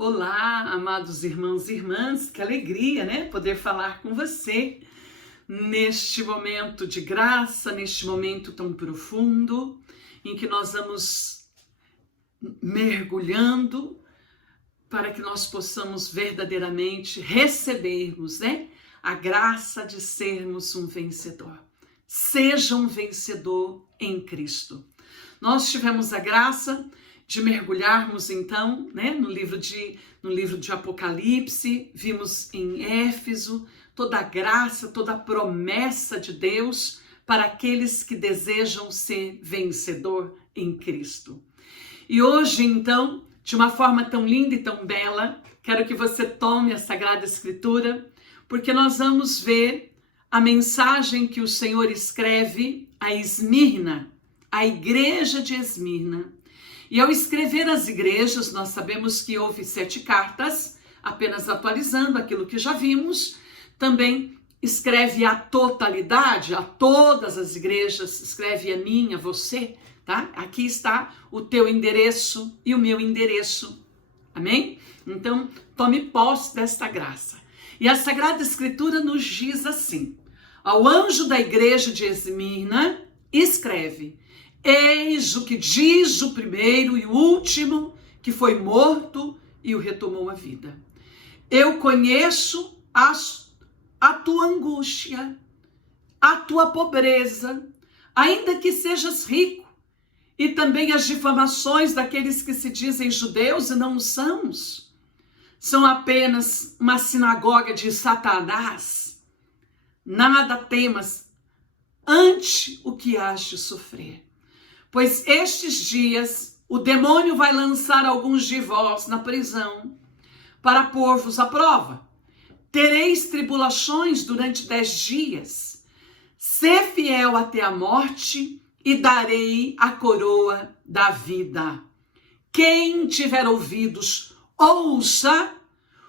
Olá, amados irmãos e irmãs, que alegria, né? Poder falar com você neste momento de graça, neste momento tão profundo, em que nós vamos mergulhando para que nós possamos verdadeiramente recebermos, né? A graça de sermos um vencedor. Seja um vencedor em Cristo. Nós tivemos a graça de mergulharmos então, né, no livro de Apocalipse, vimos em Éfeso toda a graça, toda a promessa de Deus para aqueles que desejam ser vencedor em Cristo. E hoje então, de uma forma tão linda e tão bela, quero que você tome a Sagrada Escritura, porque nós vamos ver a mensagem que o Senhor escreve a Esmirna, a igreja de Esmirna. E ao escrever as igrejas, nós sabemos que houve 7 cartas, apenas atualizando aquilo que já vimos. Também escreve a totalidade, a todas as igrejas, escreve a mim, a você, tá? Aqui está o teu endereço e o meu endereço, amém? Então, tome posse desta graça. E a Sagrada Escritura nos diz assim: ao anjo da igreja de Esmirna, escreve: eis o que diz o primeiro e o último, que foi morto e o retomou a vida. Eu conheço a tua angústia, a tua pobreza, ainda que sejas rico, e também as difamações daqueles que se dizem judeus e não o são apenas uma sinagoga de Satanás. Nada temas ante o que hás de sofrer. Pois estes dias o demônio vai lançar alguns de vós na prisão para pôr-vos à prova. Tereis tribulações durante 10 dias. Sê fiel até a morte e darei a coroa da vida. Quem tiver ouvidos, ouça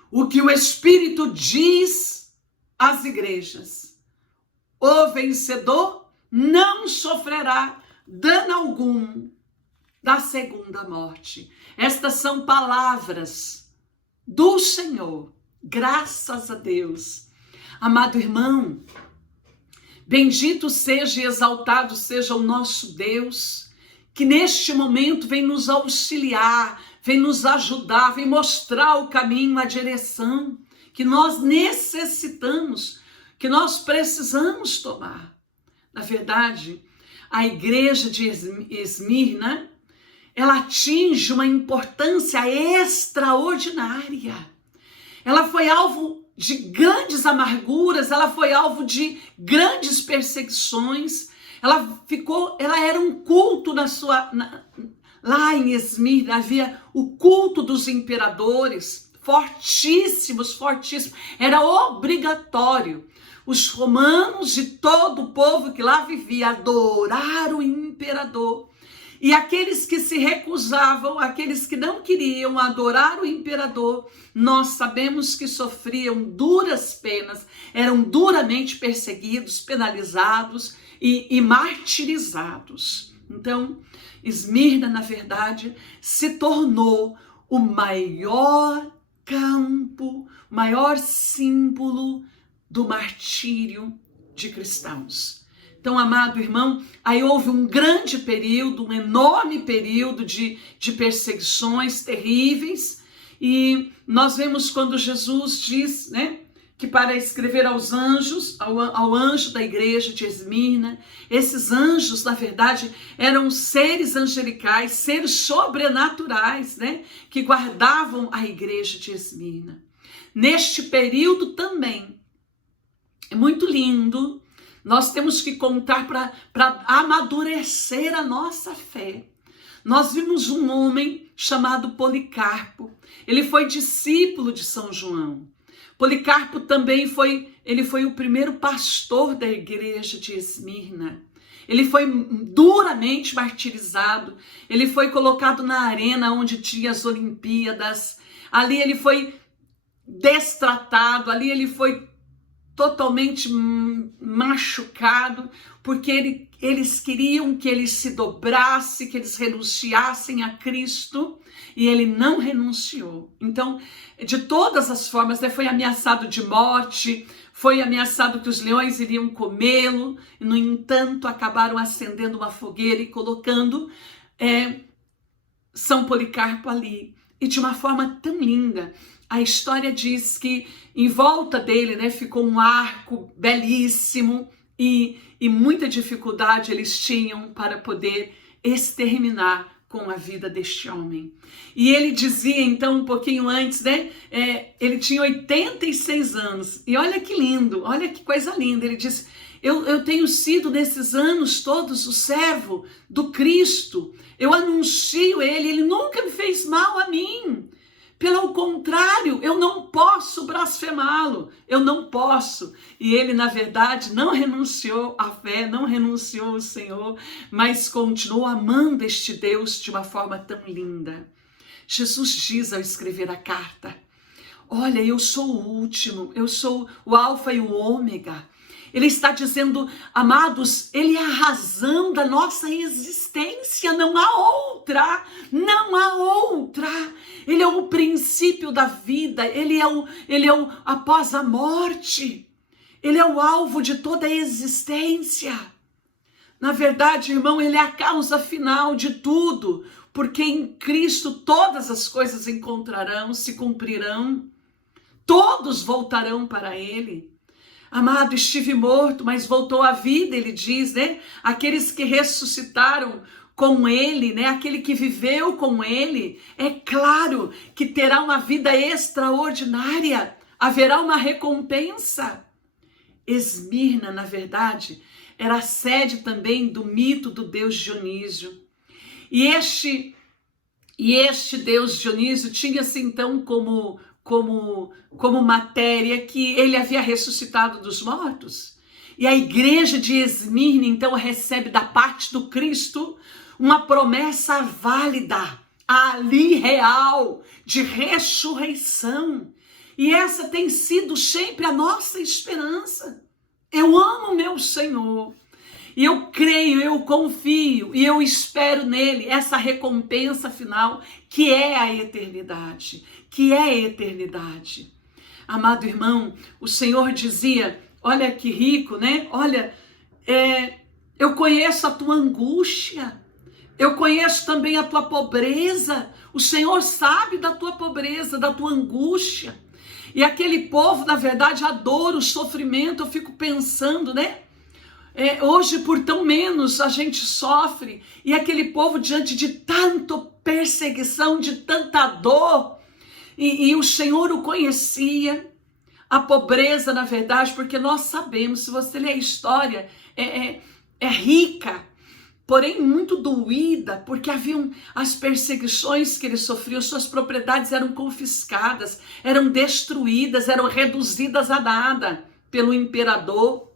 o que o Espírito diz às igrejas. O vencedor não sofrerá dano algum da segunda morte. Estas são palavras do Senhor, graças a Deus. Amado irmão, bendito seja e exaltado seja o nosso Deus, que neste momento vem nos auxiliar, vem nos ajudar, vem mostrar o caminho, a direção que nós necessitamos, que nós precisamos tomar. Na verdade, a igreja de Esmirna, ela atinge uma importância extraordinária. Ela foi alvo de grandes amarguras, ela foi alvo de grandes perseguições. Ela era um culto lá em Esmirna havia o culto dos imperadores, fortíssimos. Era obrigatório os romanos e todo o povo que lá vivia adorar o imperador. E aqueles que se recusavam, aqueles que não queriam adorar o imperador, nós sabemos que sofriam duras penas, eram duramente perseguidos, penalizados e martirizados. Então, Esmirna, na verdade, se tornou o maior campo, maior símbolo do martírio de cristãos. Então, amado irmão, aí houve um grande período, um enorme período de perseguições terríveis, e nós vemos quando Jesus diz, né, que para escrever aos anjos, ao anjo da igreja de Esmirna, esses anjos, na verdade, eram seres angelicais, seres sobrenaturais, né, que guardavam a igreja de Esmirna. Neste período também, é muito lindo, nós temos que contar para amadurecer a nossa fé. Nós vimos um homem chamado Policarpo, ele foi discípulo de São João. Policarpo também foi o primeiro pastor da igreja de Esmirna. Ele foi duramente martirizado, ele foi colocado na arena onde tinha as Olimpíadas, ali ele foi destratado, ali ele foi totalmente machucado, porque eles queriam que ele se dobrasse, que eles renunciassem a Cristo, e ele não renunciou. Então, de todas as formas, né, foi ameaçado de morte, foi ameaçado que os leões iriam comê-lo, e, no entanto, acabaram acendendo uma fogueira e colocando São Policarpo ali. E de uma forma tão linda, a história diz que em volta dele, né, ficou um arco belíssimo, e muita dificuldade eles tinham para poder exterminar com a vida deste homem. E ele dizia, então, um pouquinho antes, né? Ele tinha 86 anos. E olha que lindo, olha que coisa linda. Ele diz, eu tenho sido nesses anos todos o servo do Cristo. Eu anuncio ele nunca me fez mal a mim. Pelo contrário, eu não posso blasfemá-lo, eu não posso. E ele, na verdade, não renunciou à fé, não renunciou ao Senhor, mas continuou amando este Deus de uma forma tão linda. Jesus diz ao escrever a carta, olha, eu sou o último, eu sou o alfa e o ômega. Ele está dizendo, amados, ele é a razão da nossa existência, não há outra, não há outra. Ele é o princípio da vida, ele é o após a morte, ele é o alvo de toda a existência. Na verdade, irmão, ele é a causa final de tudo, porque em Cristo todas as coisas encontrarão, se cumprirão, todos voltarão para ele. Amado, estive morto, mas voltou à vida, ele diz, né? Aqueles que ressuscitaram com ele, né? Aquele que viveu com ele, é claro que terá uma vida extraordinária, haverá uma recompensa. Esmirna, na verdade, era a sede também do mito do deus Dionísio. E este deus Dionísio tinha-se então como matéria que ele havia ressuscitado dos mortos. E a igreja de Esmirna, então, recebe da parte do Cristo uma promessa válida, ali real, de ressurreição. E essa tem sido sempre a nossa esperança. Eu amo meu Senhor. E eu creio, eu confio e eu espero nele essa recompensa final, que é a eternidade, Amado irmão, o Senhor dizia, olha que rico, né? Olha, eu conheço a tua angústia, eu conheço também a tua pobreza, o Senhor sabe da tua pobreza, da tua angústia. E aquele povo, na verdade, a dor, o sofrimento, eu fico pensando, né? Hoje, por tão menos, a gente sofre. E aquele povo, diante de tanta perseguição, de tanta dor, e o Senhor o conhecia. A pobreza, na verdade, porque nós sabemos, se você ler a história, é rica, porém muito doída, porque haviam as perseguições que ele sofreu, suas propriedades eram confiscadas, eram destruídas, eram reduzidas a nada pelo imperador.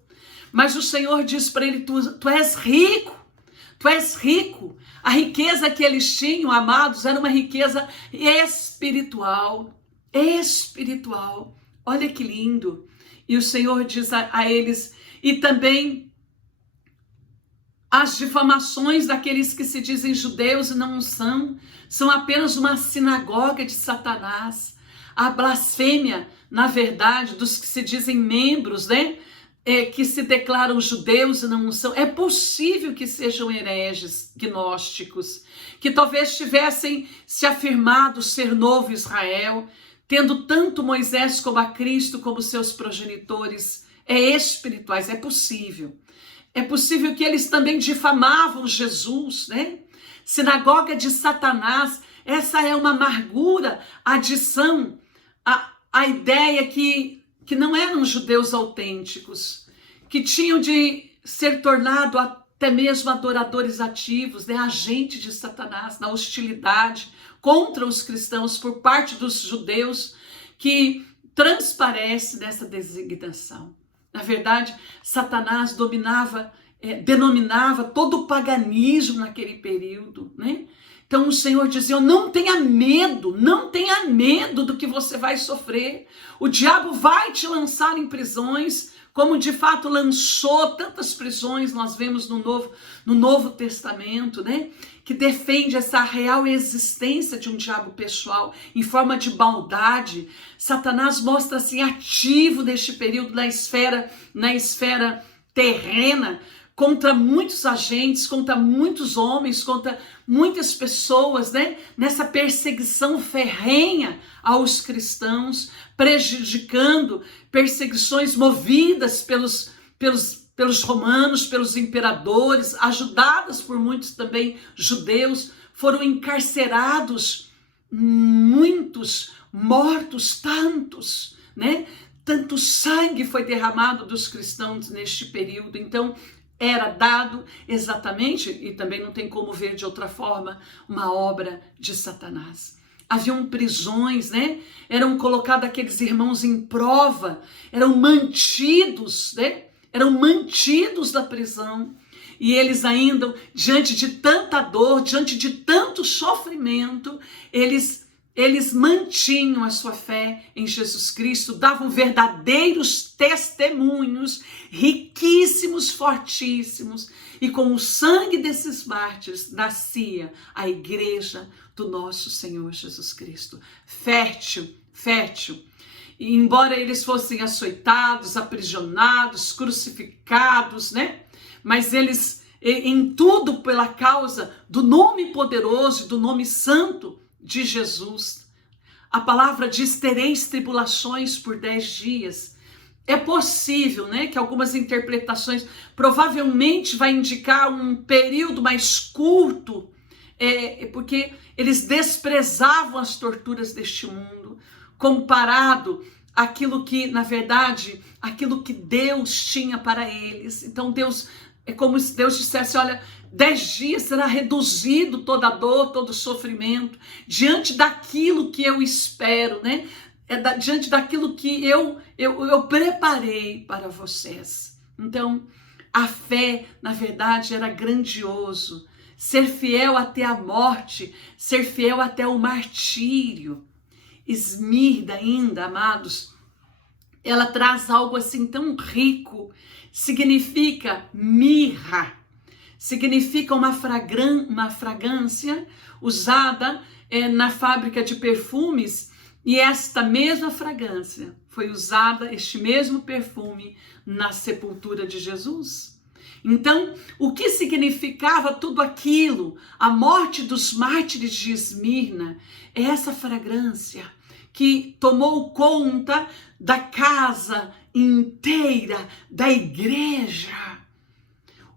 Mas o Senhor diz para ele, tu és rico, tu és rico. A riqueza que eles tinham, amados, era uma riqueza espiritual, Olha que lindo. E o Senhor diz a eles, e também as difamações daqueles que se dizem judeus e não são apenas uma sinagoga de Satanás. A blasfêmia, na verdade, dos que se dizem membros, né? Que se declaram judeus e não são. É possível que sejam hereges, gnósticos, que talvez tivessem se afirmado ser novo Israel, tendo tanto Moisés como a Cristo como seus progenitores espirituais. É possível. É possível que eles também difamavam Jesus, né? Sinagoga de Satanás, essa é uma amargura, adição à ideia que não eram judeus autênticos, que tinham de ser tornado até mesmo adoradores ativos, né? Agente de Satanás, na hostilidade contra os cristãos por parte dos judeus, que transparece nessa designação. Na verdade, Satanás denominava todo o paganismo naquele período, né? Então o Senhor dizia, não tenha medo do que você vai sofrer. O diabo vai te lançar em prisões, como de fato lançou tantas prisões, nós vemos no Novo Testamento, né? Que defende essa real existência de um diabo pessoal em forma de maldade. Satanás mostra assim ativo neste período na esfera terrena, contra muitos agentes, contra muitos homens, contra muitas pessoas, né? Nessa perseguição ferrenha aos cristãos, prejudicando, perseguições movidas pelos romanos, pelos imperadores, ajudadas por muitos também judeus, foram encarcerados muitos, mortos tantos, né? Tanto sangue foi derramado dos cristãos neste período. Então, era dado exatamente, e também não tem como ver de outra forma, uma obra de Satanás. Haviam prisões, né? Eram colocados aqueles irmãos em prova, eram mantidos, né? Eram mantidos da prisão. E eles ainda, diante de tanta dor, diante de tanto sofrimento, eles mantinham a sua fé em Jesus Cristo, davam verdadeiros testemunhos, riquíssimos, fortíssimos, e com o sangue desses mártires nascia a igreja do nosso Senhor Jesus Cristo, fértil. E embora eles fossem açoitados, aprisionados, crucificados, né? Mas eles, em tudo pela causa do nome poderoso, do nome santo de Jesus. A palavra diz: tereis tribulações por 10 dias. É possível, né, que algumas interpretações provavelmente vai indicar um período mais curto, porque eles desprezavam as torturas deste mundo, comparado àquilo que, na verdade, aquilo que Deus tinha para eles. Então Deus, é como se Deus dissesse: olha, 10 dias será reduzido toda a dor, todo o sofrimento, diante daquilo que eu espero, né? Diante daquilo que eu preparei para vocês. Então, a fé, na verdade, era grandioso. Ser fiel até a morte, ser fiel até o martírio. Esmirna ainda, amados, ela traz algo assim tão rico. Significa mirra. Significa uma fragrância usada na fábrica de perfumes, e esta mesma fragrância foi usada, este mesmo perfume, na sepultura de Jesus. Então, o que significava tudo aquilo? A morte dos mártires de Esmirna é essa fragrância que tomou conta da casa inteira da igreja.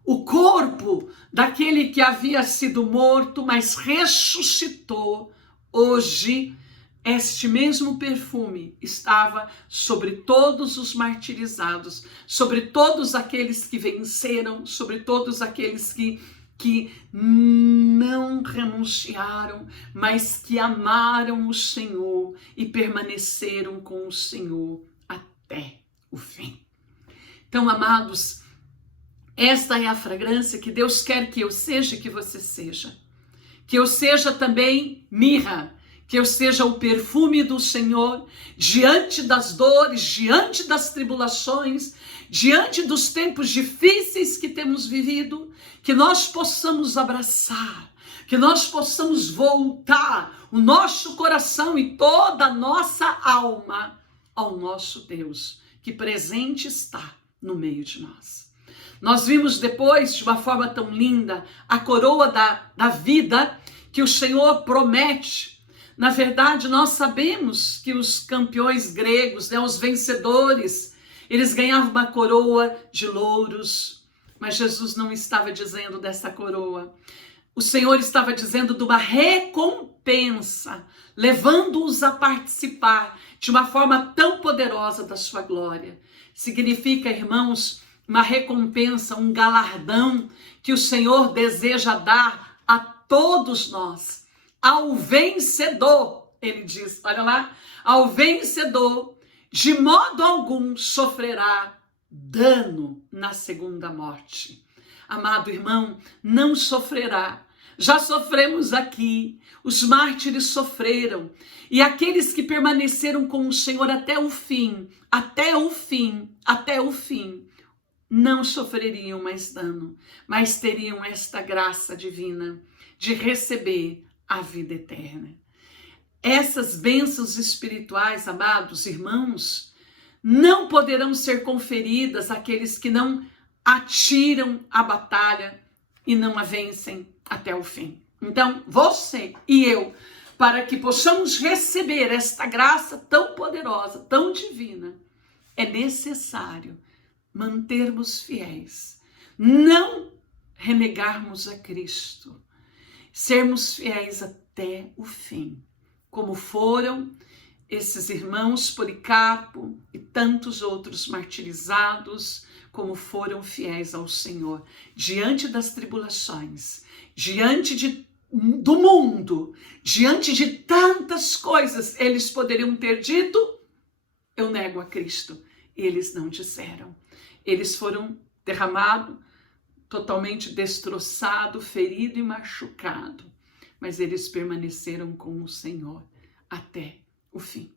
O corpo daquele que havia sido morto, mas ressuscitou, hoje, este mesmo perfume estava sobre todos os martirizados, sobre todos aqueles que venceram, sobre todos aqueles que não renunciaram, mas que amaram o Senhor e permaneceram com o Senhor até o fim. Então, amados, esta é a fragrância que Deus quer que eu seja e que você seja. Que eu seja também mirra, que eu seja o perfume do Senhor diante das dores, diante das tribulações, diante dos tempos difíceis que temos vivido, que nós possamos abraçar, que nós possamos voltar o nosso coração e toda a nossa alma ao nosso Deus, que presente está no meio de nós. Nós vimos depois, de uma forma tão linda, a coroa da vida que o Senhor promete. Na verdade, nós sabemos que os campeões gregos, né, os vencedores, eles ganhavam uma coroa de louros, mas Jesus não estava dizendo dessa coroa. O Senhor estava dizendo de uma recompensa, levando-os a participar de uma forma tão poderosa da sua glória. Significa, irmãos, uma recompensa, um galardão que o Senhor deseja dar a todos nós. Ao vencedor, ele diz, olha lá, ao vencedor, de modo algum sofrerá dano na segunda morte. Amado irmão, não sofrerá, Já sofremos aqui, os mártires sofreram, e aqueles que permaneceram com o Senhor até o fim, não sofreriam mais dano, mas teriam esta graça divina de receber a vida eterna. Essas bênçãos espirituais, amados irmãos, não poderão ser conferidas àqueles que não atiram a batalha e não a vencem até o fim. Então, você e eu, para que possamos receber esta graça tão poderosa, tão divina, é necessário mantermos fiéis, não renegarmos a Cristo, sermos fiéis até o fim, como foram esses irmãos Policarpo e tantos outros martirizados, como foram fiéis ao Senhor, diante das tribulações, diante do mundo, diante de tantas coisas, eles poderiam ter dito, eu nego a Cristo, e eles não disseram. Eles foram derramados, totalmente destroçado, ferido e machucado, mas eles permaneceram com o Senhor até o fim.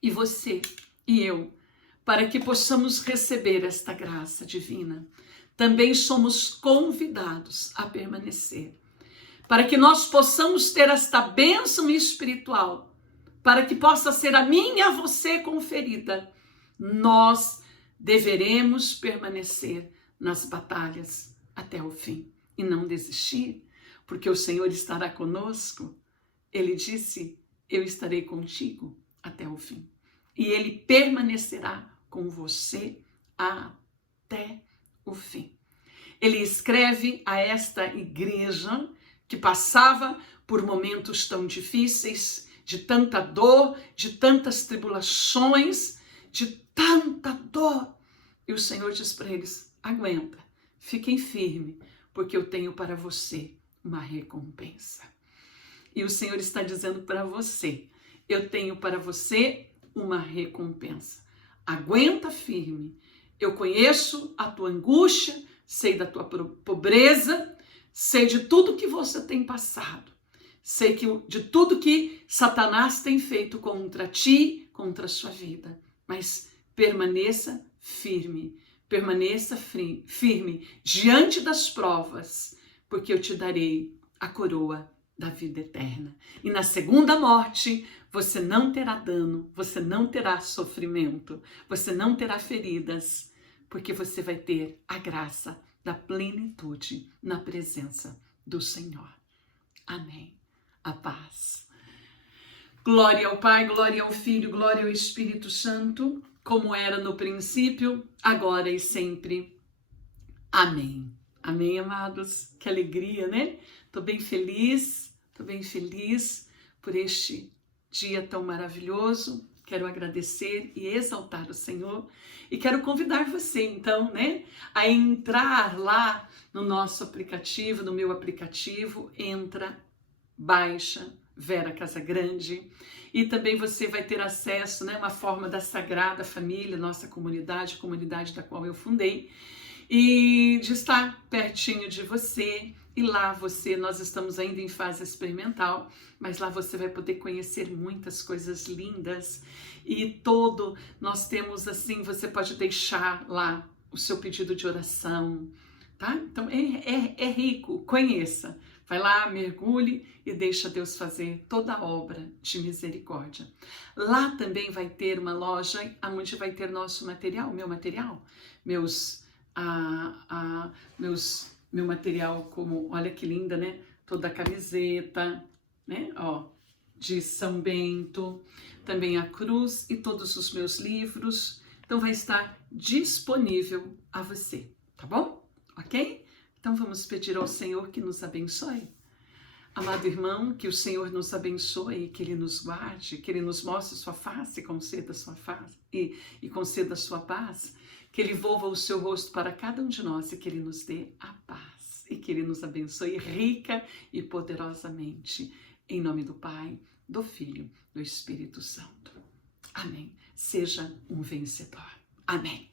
E você e eu, para que possamos receber esta graça divina, também somos convidados a permanecer, para que nós possamos ter esta bênção espiritual, para que possa ser a mim e a você conferida, nós deveremos permanecer nas batalhas até o fim e não desistir, porque o Senhor estará conosco. Ele disse, eu estarei contigo até o fim. E Ele permanecerá com você até o fim. Ele escreve a esta igreja que passava por momentos tão difíceis, de tanta dor, de tantas tribulações, de tanta dor. E o Senhor diz para eles, aguenta, fiquem firmes, porque eu tenho para você uma recompensa. E o Senhor está dizendo para você, eu tenho para você uma recompensa. Aguenta firme, eu conheço a tua angústia, sei da tua pobreza, sei de tudo que você tem passado, sei de tudo que Satanás tem feito contra ti, contra a sua vida, mas permaneça firme diante das provas, porque eu te darei a coroa da vida eterna. E na segunda morte, você não terá dano, você não terá sofrimento, você não terá feridas, porque você vai ter a graça da plenitude na presença do Senhor. Amém. A paz. Glória ao Pai, glória ao Filho, glória ao Espírito Santo, como era no princípio, agora e sempre. Amém. Amém, amados? Que alegria, né? Estou bem feliz por este dia tão maravilhoso. Quero agradecer e exaltar o Senhor. E quero convidar você, então, né, a entrar lá no nosso aplicativo, no meu aplicativo. Entra, baixa, Vera Casagrande. E também você vai ter acesso, né, uma forma da Sagrada Família, nossa comunidade, comunidade da qual eu fundei, e de estar pertinho de você. E lá nós estamos ainda em fase experimental, mas lá você vai poder conhecer muitas coisas lindas. E nós temos assim, você pode deixar lá o seu pedido de oração, tá? Então é rico, conheça. Vai lá, mergulhe e deixa Deus fazer toda a obra de misericórdia. Lá também vai ter uma loja onde vai ter nosso material, meu material, meu material, como, olha que linda, né? Toda a camiseta, né? Ó, de São Bento, também a cruz e todos os meus livros. Então vai estar disponível a você, tá bom? Ok? Então vamos pedir ao Senhor que nos abençoe. Amado irmão, que o Senhor nos abençoe, que Ele nos guarde, que Ele nos mostre sua face, conceda sua face e conceda sua paz, que Ele volva o seu rosto para cada um de nós e que Ele nos dê a paz e que Ele nos abençoe rica e poderosamente. Em nome do Pai, do Filho, do Espírito Santo. Amém. Seja um vencedor. Amém.